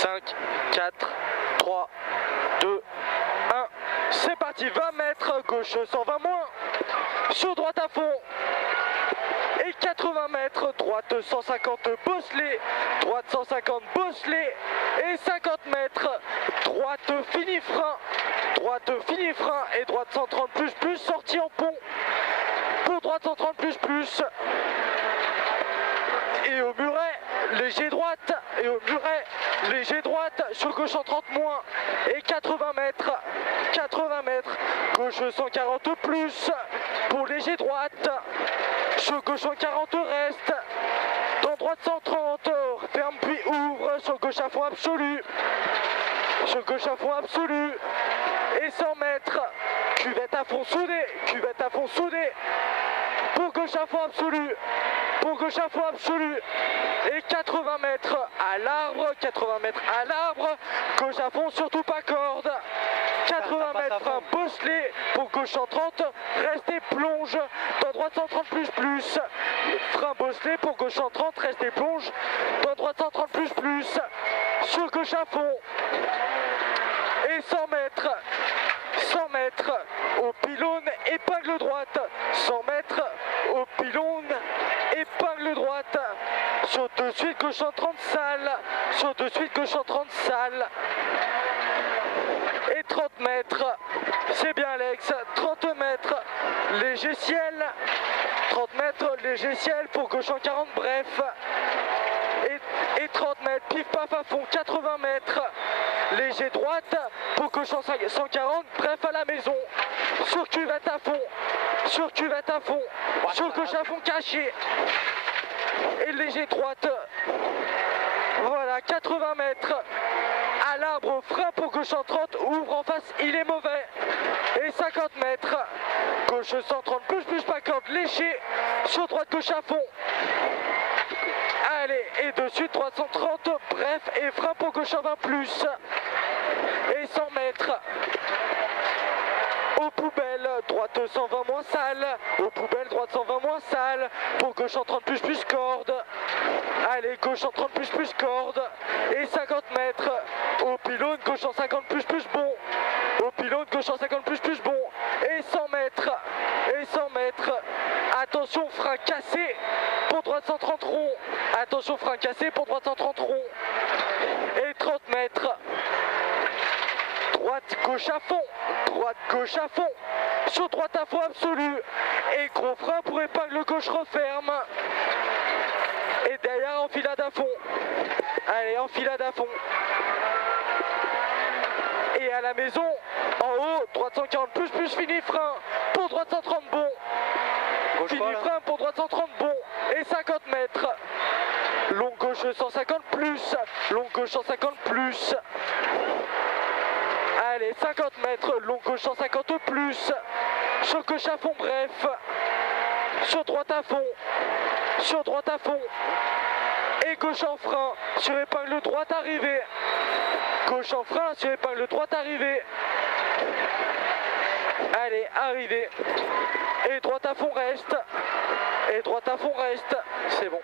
5, 4, 3, 2, 1. C'est parti, 20 mètres, gauche 120 moins. Sur droite à fond. Et 80 mètres, droite 150 bosselet, droite 150 bosselet. Et 50 mètres, droite fini frein et droite 130 plus, sortie en pont. Pour droite 130 plus. Et au muret, léger droite, et au muret, léger droite, sur gauche 130 moins, et 80 mètres, gauche 140 plus, pour léger droite, sur gauche 140 reste, dans droite 130, ferme puis ouvre, sur gauche à fond absolu, et 100 mètres, cuvette à fond soudée, pour gauche à fond absolu, et 80 mètres à l'arbre, gauche à fond, surtout pas corde, 80 mètres frein bosselet, pour gauche 130, restez plonge, dans droite 130 plus, frein bosselet, pour gauche 130, restez plonge, dans droite 130 plus, sur gauche à fond, et 100 mètres, au pylône, épingle droite, 100 mètres, au pylône, épingle droite, sur de suite gauche 130 sale, et 30 mètres, c'est bien Alex, 30 mètres, léger ciel, 30 mètres, léger ciel, pour gauche 140 bref, et 30 mètres, pif paf à fond, 80 mètres, léger droite, pour gauche 140, bref à la maison, sur cuvette à fond, sur gauche à fond caché, et léger droite, voilà, 80 mètres, à l'arbre, frein pour gauche 130, ouvre en face, il est mauvais, et 50 mètres, gauche 130 plus pas corde, léché, sur droite gauche à fond, allez, et de suite 330, bref, et frein pour gauche 120 plus, et 100 mètres, aux poubelles, droite 120 moins sale, aux poubelles, droite 120 moins sale, pour gauche 130 plus corde, allez, gauche 130 plus corde, et 50 mètres, au pylône, gauche 150 plus bon, au pylône, gauche 150 plus bon, et 100 mètres, attention, frein cassé, pour droite 130 rond, attention, frein cassé, pour droite 130 rond, et 30 mètres, droite gauche à fond, sur droite à fond absolu, et gros frein pour épingle gauche referme, et derrière enfilade à fond, allez, enfilade à fond, et à la maison, en haut, droite 140 plus fini frein, pour droite 130 bon, fini frein pour droite 130 bon, et 50 mètres, long gauche 150 plus, allez, 50 mètres, long gauche 150 plus, sur gauche à fond bref, sur droite à fond, et gauche en frein, sur épingle droite arrivée, gauche en frein, sur épingle droite arrivée, allez, arrivée, et droite à fond reste, c'est bon.